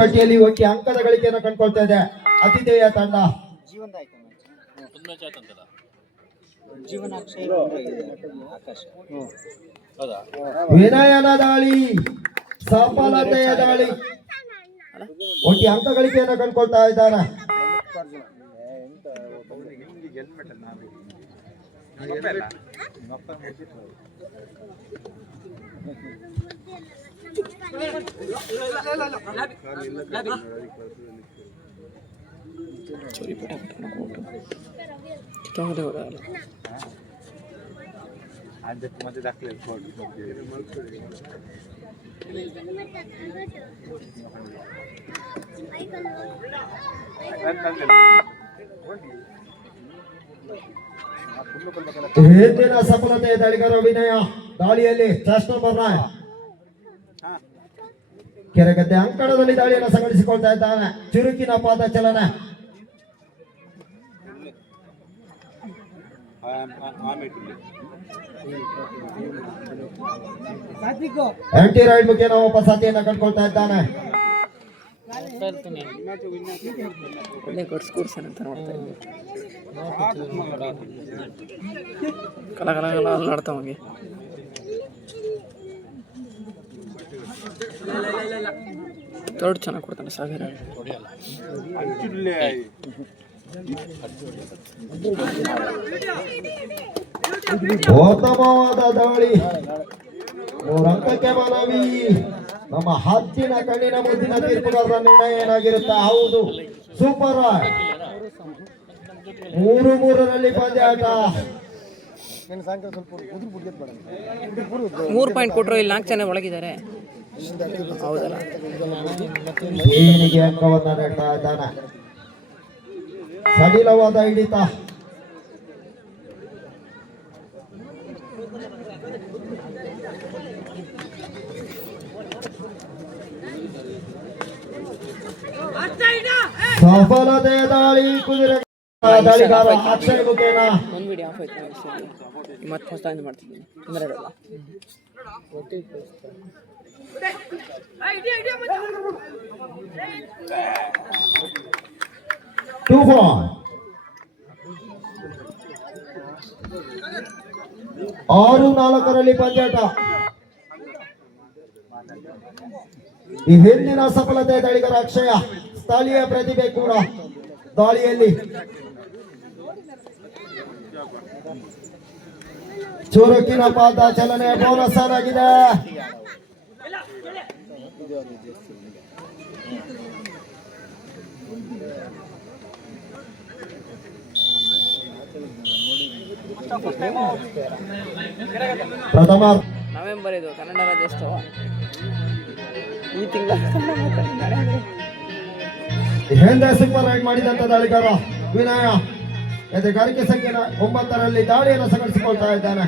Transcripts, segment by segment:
ಪಟ್ಟಿಯಲ್ಲಿ ಒಟ್ಟಿ ಅಂಕದ ಗಳಿಕೆಯನ್ನು ಕಂಡುಕೊಳ್ತಾ ಇದೆ ಅತಿಥೇಯ ತಂಡ. ವಿನಯನ ದಾಳಿ, ಸಫಲತೆಯ ದಾಳಿ, ಒಟ್ಟಿ ಅಂಕ ಗಳಿಕೆಯನ್ನು ಕಂಡುಕೊಳ್ತಾ ಇದ್ದಾನೆ. ಹಿಂದಿನ ಸಫಲತೆಯ ದಾಳಿಗಾರ ವಿನಯ ದಾಳಿಯಲ್ಲಿ ಕೆರೆಗದ್ದೆ ಅಂಕಣದಲ್ಲಿ ದಾಳಿಯನ್ನು ಸಂಘಟಿಸಿಕೊಳ್ತಾ ಇದ್ದಾನೆ. ಚುರುಕಿನ ಪಾದ ಚಲನೆ, ಆಂಟಿ ರೈಡ್ ಮುಖೇನ ವಾಪಸಾತಿಯನ್ನು ಕಂಡುಕೊಳ್ತಾ ಇದ್ದಾನೆ. ತೋಡ್ ಚೆನ್ನಾಗಿ ಕೊಡ್ತಾನೆ ಸಾಗರ. ಉತ್ತಮವಾದ ದಾಳಿ, 3 ಅಂಕಕ್ಕೆ ಮನವಿ. ನಮ್ಮ ಹತ್ತಿನ ಕಣ್ಣಿನ ಮುದ್ದಿನ ತೀರ್ಪುಗಾರರ ನಿರ್ಣಯ ಏನಾಗಿರುತ್ತೆ? ಹೌದು, ಸೂಪರ್. 3-3ರಲ್ಲಿ ಪಂದ್ಯಾಟ. 3 ಪಾಯಿಂಟ್ ಕೊಟ್ಟರು, ಇಲ್ಲಿ 4 ಜನ ಒಳಗಿದ್ದಾರೆ. ಹೌದಲ್ಲ, ಏನಿಗೆ ಅಂಕವನ್ನ ನೀಡ್ತಾ ಇದ್ದಾನೆ. ಸಡಿಲವಾದ ಹಿಡಿತ, ಸಫಲತೆಯ ದಾಳಿ. ಕುದುರೆ ದಾಳಿಗಾರ ಅಕ್ಷಯ್ ಮುಖೇನ ಒಂದು ವಿಡಿಯೋ ಆಫ್ ಆಯ್ತು, ಮತ್ತೆ ಹೊಸ ಮಾಡ್ತಿದ್ದೀನಿ. ತೊಂದರೆ ಇರಲ್ಲ. Two ball. 6-4ರಲ್ಲಿ ಪಂದ್ಯಾಟ. ಈ ಹಿಂದಿನ ಸಫಲತೆಯ ದಾಳಿಗಾರ ಅಕ್ಷಯ, ಸ್ಥಳೀಯ ಪ್ರತಿಭೆ ಕೂಡ ದಾಳಿಯಲ್ಲಿ. ಚುರುಕಿನ ಪಾದ ಚಲನೆ, ಬೋನಸ್ ಆಗಿದೆ. ಪ್ರಥಮ ನವೆಂಬರ್ ಇದು ಕನ್ನಡ ರಾಜ್ಯೋತ್ಸವ ಈ ತಿಂಗಳ. ಹಿಂದೆ ಸೂಪರ್ ರೈಡ್ ಮಾಡಿದಂತ ದಾಳಿಗಾರ ವಿನಯ ಎದೆಗಾರಿಕೆ ಸಂಖ್ಯೆ 9ರಲ್ಲಿ ದಾಳಿಯನ್ನು ಸಂಘಟಿಸಿಕೊಳ್ತಾ ಇದ್ದಾನೆ.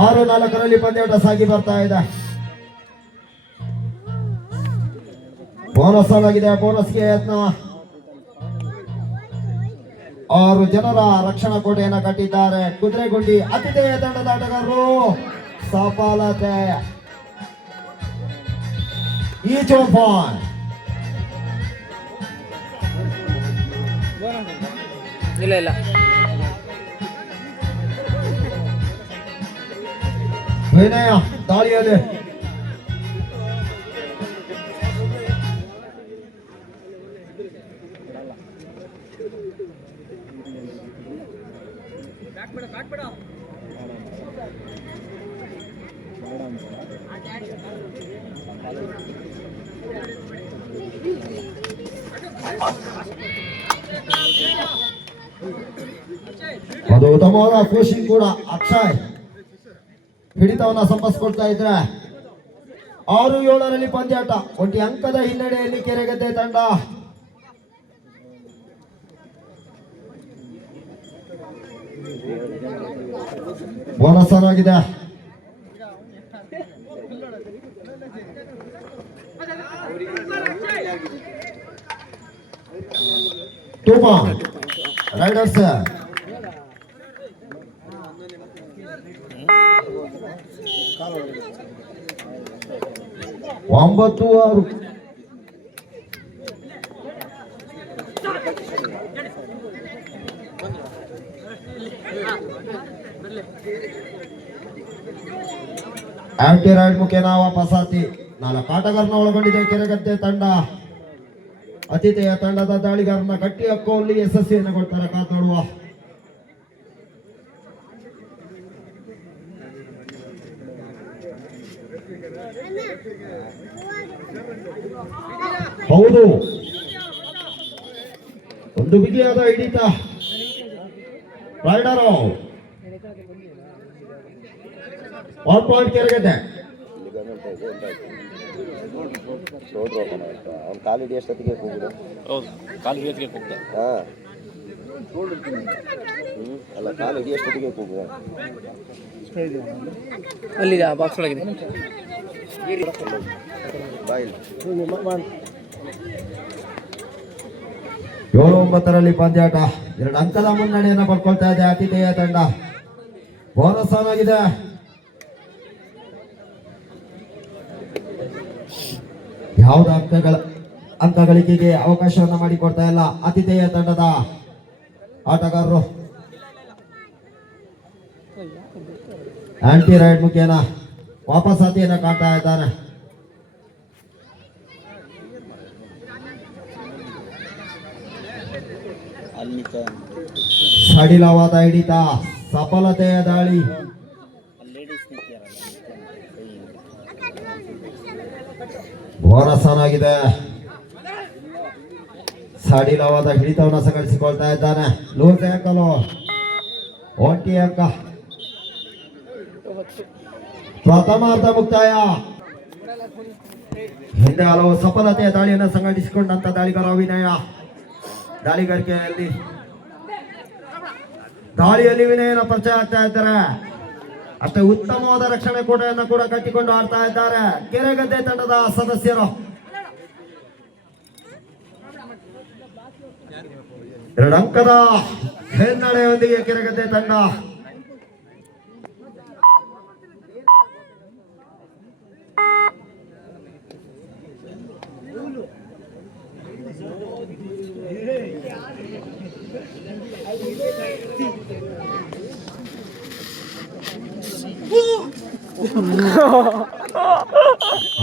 ಆರು 4ರಲ್ಲಿ ಪಂದ್ಯಾಟ ಸಾಗಿ ಬರ್ತಾ ಇದೆ. ಬೋನಸ್ ಆಗಿದೆ. ಬೋನಸ್ಗೆ ಯತ್ನ. 6 ಜನರ ರಕ್ಷಣಾ ಕೋಟೆಯನ್ನು ಕಟ್ಟಿದ್ದಾರೆ ಕುದುರೆಗುಂಡಿ ಅತಿಥೇಯ ತಂಡದ ಆಟಗಾರರು. ಸಫಲತೆ. Each one point. ಇಲ್ಲ ವಿನಯ ದಾಳಿಯಲ್ಲಿ ಅದು ಉತ್ತಮವಾದ ಕೋಶಿಂಗ್ ಕೂಡ. ಅಕ್ಷಯ್ ಹಿಡಿತವನ್ನ ಸಂಪಾದಿಸಿಕೊಳ್ತಾ ಇದ್ರೆ 6-7ರಲ್ಲಿ ಪಂದ್ಯಾಟ. ಒಂಟಿ ಅಂಕದ ಹಿನ್ನಡೆಯಲ್ಲಿ ಕೆರೆಗದ್ದೆ ತಂಡ. ಬೋನಸ್ ಆಗಿದೆ. ಟೂಪಾ ರೈಡರ್ಸ್ ಒಂಬತ್ತು ಆರು. ಆಂಟಿ ರೈಡ್ ಮುಖೇನ ವಾಪಸಾತಿ 4 ಆಟಗಾರನ ಒಳಗೊಂಡಿದೆ ಕೆರೆಗದ್ದೆ ತಂಡ. ಅತಿಥೇಯ ತಂಡದ ದಾಳಿಗಾರನ ಗಟ್ಟಿ ಹಕ್ಕುವಲ್ಲಿ ಯಶಸ್ವಿಯನ್ನು ಕೊಡ್ತಾರೆ. ಕಾತೋಡುವ ಹೌದು, ಒಂದು ಬಿಗಿಯಾದ ಹಿಡಿತ. Raider 1 point Keregadde. ಅವ್ನು ಕಾಲು ಹಿಡಿಯೋಷ್ಟೊತ್ತಿಗೆ ಹೋಗುದು. ಹೌದು, ಕಾಲು ಹಿಡಿಯೋತ್ತಿಗೆ ಹೋಗ್ತಾ. ಹಾಂ, ಅಲ್ಲ, ಕಾಲು ಹಿಡಿಯೋಷ್ಟೊತ್ತಿಗೆ ಹೋಗುದು. ಅಲ್ಲಿದೆ ಆ ಬಾಕ್ಸ್ ಒಳಗಿದೆ. ಬಾಯಿಲ್ 7-9ರಲ್ಲಿ ಪಂದ್ಯಾಟ. 2 ಅಂಕದ ಮುನ್ನಡೆಯನ್ನು ಪಡ್ಕೊಳ್ತಾ ಇದೆ ಆತಿಥೇಯ ತಂಡ. ಬೋನಸ್ ಆಗಿದೆ. ಯಾವುದೇ ಅಂಕ ಗಳಿಕೆಗೆ ಅವಕಾಶವನ್ನ ಮಾಡಿಕೊಡ್ತಾ ಇಲ್ಲ ಆತಿಥೇಯ ತಂಡದ ಆಟಗಾರರು. ಆಂಟಿ ರೈಡ್ ಮುಖೇನ ವಾಪಸಾತಿಯನ್ನು ಕಾಣ್ತಾ ಇದ್ದಾನೆ. ಸಡಿಲವಾದ ಹಿಡಿತ, ಸಫಲತೆಯ ದಾಳಿ. ಬೋನಸ್ ಆಗಿದೆ. ಸಡಿಲವಾದ ಹಿಡಿತವನ್ನು ಸಂಘಟಿಸಿಕೊಳ್ತಾ ಇದ್ದಾನೆ. ಲೂಸ್ ಆಂಕಲು, 1 ಅಂಕ. ಪ್ರಥಮಾರ್ಧ ಮುಕ್ತಾಯ. ಹಿಂದೆ ಹಲವು ಸಫಲತೆಯ ದಾಳಿಯನ್ನು ಸಂಘಟಿಸಿಕೊಂಡಂತ ದಾಳಿಗಾರ ವಿನಯ. ದಾಳಿಯಲ್ಲಿ ವಿನಯನ ಪರಿಚಯ ಆಗ್ತಾ ಇದ್ದಾರೆ. ಅಷ್ಟೇ ಉತ್ತಮವಾದ ರಕ್ಷಣೆ ಕೋಟೆಯನ್ನು ಕೂಡ ಕಟ್ಟಿಕೊಂಡು ಆಡ್ತಾ ಇದ್ದಾರೆ ಕೆರೆಗದ್ದೆ ತಂಡದ ಸದಸ್ಯರು. 2 ಅಂಕದ ಹಿನ್ನಡೆಯೊಂದಿಗೆ ಕೆರೆಗದ್ದೆ ತಂಡ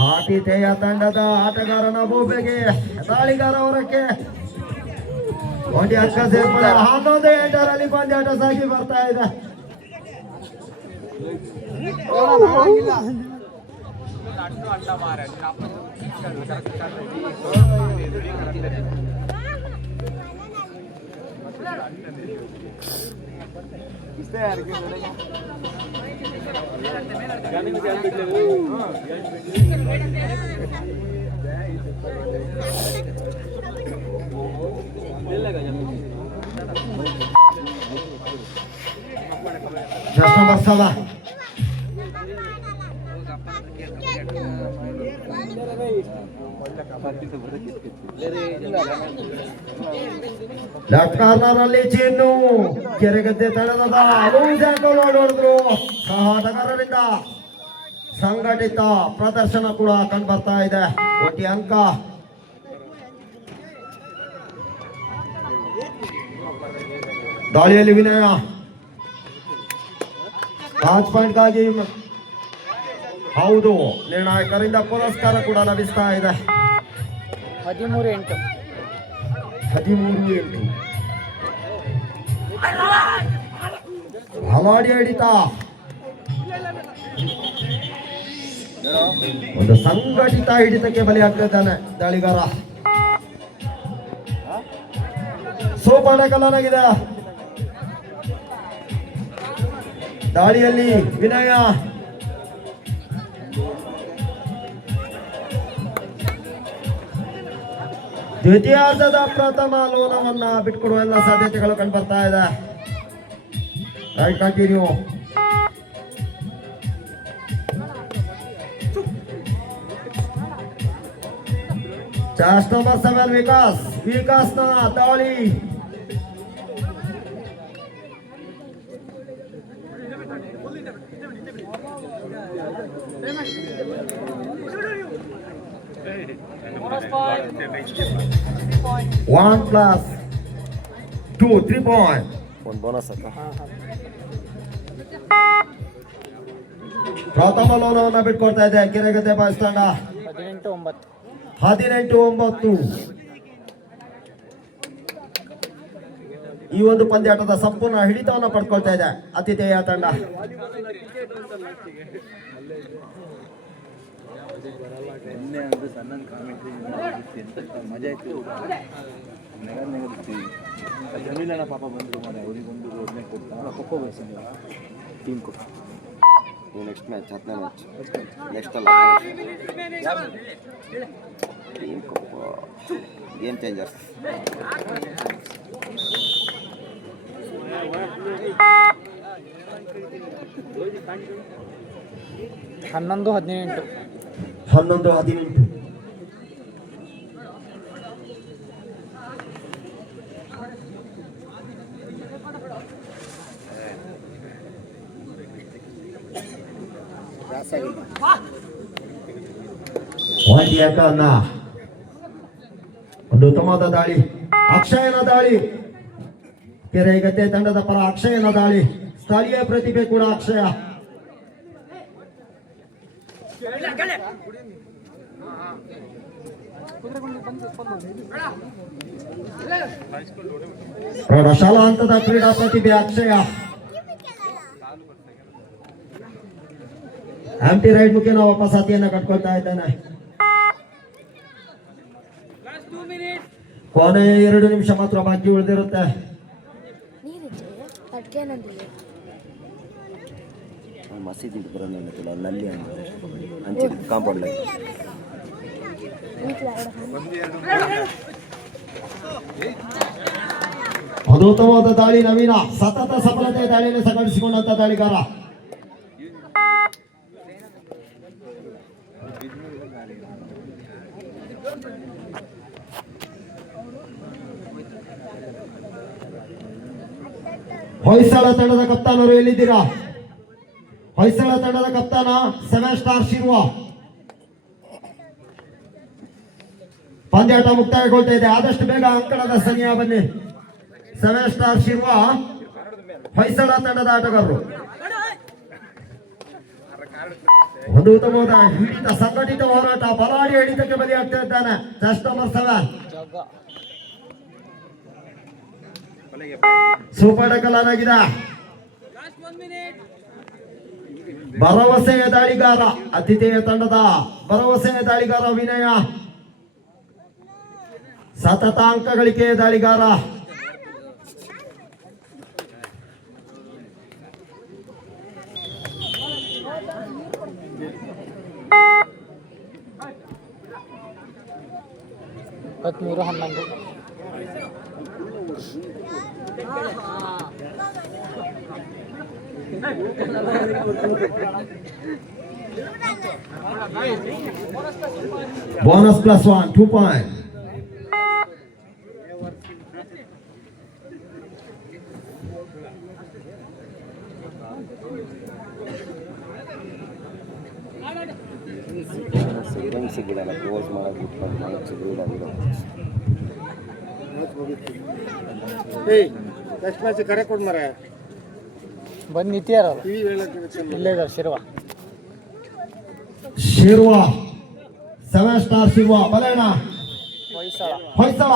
ಆತಿಥೇಯ ತಂಡದ ಆಟಗಾರನ ಬೋಬೆಗೆ ದಾಳಿಗಾರ ಹೊರಕ್ಕೆ 1 ಅಂಕ ಸೇರ್ಪಡೆ. 11-8ರಲ್ಲಿ ಪಂದ್ಯಾಟ ಸಾಗಿ ಬರ್ತಾ ಇದೆ. ಜಸ್ಟ್ ಬರ್ಸಲ್ಲ. ಲೆಫ್ಟ್ ಕಾರ್ನರ್ ಅಲ್ಲಿ ಚಿನ್ನು ಕೆರೆಗದ್ದೆ ತಂಡದ ನೋಡಿದ್ರು. ಸಹ ಆಟಗಾರರಿಂದ ಸಂಘಟಿತ ಪ್ರದರ್ಶನ ಕೂಡ ಕಂಡು ಬರ್ತಾ ಇದೆ. 1 ಅಂಕ. ದಾಳಿಯಲ್ಲಿ ವಿನಯ 5 ಪಾಯಿಂಟ್ಗಾಗಿ ಹೌದು, ನಿರ್ಣಾಯಕರಿಂದ ಪುರಸ್ಕಾರ ಕೂಡ ಲಭಿಸ್ತಾ ಇದೆ. 13-8. ಹವಾಡಿ ಹಿಡಿತ. ಒಂದು ಸಂಘಟಿತ ಹಿಡಿತಕ್ಕೆ ಬಲಿಯಾಗ್ತಿದ್ದಾನೆ ದಾಳಿಗಾರ. ಸೂಪರ್ ಟ್ಯಾಕಲ್ ಆಗಿದೆ. ದಾಳಿಯಲ್ಲಿ ವಿನಯ. ದ್ವಿತೀಯಾರ್ಧದ ಪ್ರಥಮ ಲೋನವನ್ನ ಬಿಟ್ಕೊಡುವ ಎಲ್ಲ ಸಾಧ್ಯತೆಗಳು ಕಂಡುಬರ್ತಾ ಇದೆ. Right continue. ಚಾಸ್ಟ್ ನಂಬರ್ 7 ವಿಕಾಸ್ನ ದಾಳಿ 1+2 3 ಪಾಯಿಂಟ್. ಒಂದು ಬೋನಸ್ ಅಕ್ಕ. ಪ್ರಥಮ ಲೋನವನ್ನು ಬಿಟ್ಕೊಡ್ತಾ ಇದೆ ಕೆರೆಗದ್ದೆ ಬಾಯ್ಸ್ ತಂಡ. 18-9. ಈ ಒಂದು ಪಂದ್ಯಾಟದ ಸಂಪೂರ್ಣ ಹಿಡಿತವನ್ನು ಪಡ್ಕೊಳ್ತಾ ಇದೆ ಆತಿಥೇಯ ತಂಡ. ಮಜಾ ಇತ್ತು. ಜಮೀಲನ ಪಾಪ ಬಂದರು ಮನೆ ಅವರಿಗೊಂದು ರೋಡ್ನೇ ಕೊಡ್ತಾರೆ ಖೋಖೋ ಬರ್ಸಿಲ್ಲ ಟೀಮ್ ಕೊಟ್ಟು ನೆಕ್ಸ್ಟ್ ಮ್ಯಾಚ್ 10ನೇ ಮ್ಯಾಚ್ ನೆಕ್ಸ್ಟ್ ಅಲ್ಲ ಟೀಮ್ ಕೊಪ್ಪು ಗೇಮ್ ಚೇಂಜರ್ಸ್. ಹನ್ನೊಂದು 18. ಒಂದು ಉತ್ತಮವಾದ ದಾಳಿ, ಅಕ್ಷಯನ ದಾಳಿ. ಕೆರೆಗದ್ದೆ ತಂಡದ ಪರ ಅಕ್ಷಯನ ದಾಳಿ. ಸ್ಥಳೀಯ ಪ್ರತಿಭೆ ಕೂಡ ಅಕ್ಷಯ. ಪ್ರೌಢಶಾಲಾ ಹಂತದ ಕ್ರೀಡಾ ಪ್ರತಿಭೆ ಅಕ್ಷಯ. ಆಂಟಿ ರೈಡ್ ಮುಖೇನ ವಾಪಸಾತಿಯನ್ನ ಕಟ್ಕೊಳ್ತಾ ಇದ್ದಾನೆ. ಕೊನೆ 2 ನಿಮಿಷ ಮಾತ್ರ ಬಾಕಿ ಉಳಿದಿರುತ್ತೆ. ಮಸೀದಿ ಬರೋಲ್ಲ ನಲ್ಲಿ ಹಂಚಿ ಕಾಂಪೌಂಡ್. ಅದು ಉತ್ತಮವಾದ ದಾಳಿ ನವೀನ. ಸತತ ಸಫಲತೆ ದಾಳಿಯನ್ನು ಸಂಘಟಿಸಿಕೊಂಡಂತ ದಾಳಿಗಾರ. ಹೊಯ್ಸಳ ತಂಡದ ಕಪ್ತಾನರು ಎಲ್ಲಿದ್ದೀರಾ? ಹೊಯ್ಸಳ ತಂಡದ ಕಪ್ತಾನ 7 ಸ್ಟಾರ್ ಶಿರ್ವ. ಪಂದ್ಯಾಟ ಮುಕ್ತಾಯಗೊಳ್ತಾ ಇದೆ. ಆದಷ್ಟು ಬೇಗ ಅಂಕಣದ ಸಮಯ ಬನ್ನಿ. 7 ಸ್ಟಾರ್ ಶಿರ್ವ ಹೊಯ್ಸಳ ತಂಡದ ಆಟಗಾರರು. ಒಂದು ಉತ್ತಮವಾದ ಹಿಡಿತ, ಸಂಘಟಿತ ಹೋರಾಟ, ಬಲಾಢ್ಯ ಹಿಡಿತಕ್ಕೆ ಬಲಿಯಾಗ್ತಾ ಇದ್ದಾನೆ. ಜಸ್ಟ್ ನಂಬರ್ 7 ಸೂಪರ್ ಟಕಲ್ ಆಗಿದೆ. ಭರವಸೆಯ ದಾಳಿಗಾರ ಆತಿಥೇಯ ತಂಡದ ಭರವಸೆಯ ದಾಳಿಗಾರ ವಿನಯ. ಸತತ ಅಂಕ ಗಳಿಕೆಯ ದಾಳಿಗಾರ. Bonus +1 2 point. ಸಿಗಿಲ್ಲ ಕ್ಲೋಸ್ ಮಾಡೋದು ನೆಕ್ಸ್ಟ್ ಮ್ಯಾಚ್ ಕರೆ ಕೊಡ್ ಮರ ಬಂದು ನಿಂತಿಯಾರ ಇಲ್ಲೇ ಇದಾರೆ. ಶಿರ್ವ 7 ಸ್ಟಾರ್ ಶಿರ್ವ ಬಲೇಣ ಹೊಯ್ಸಳ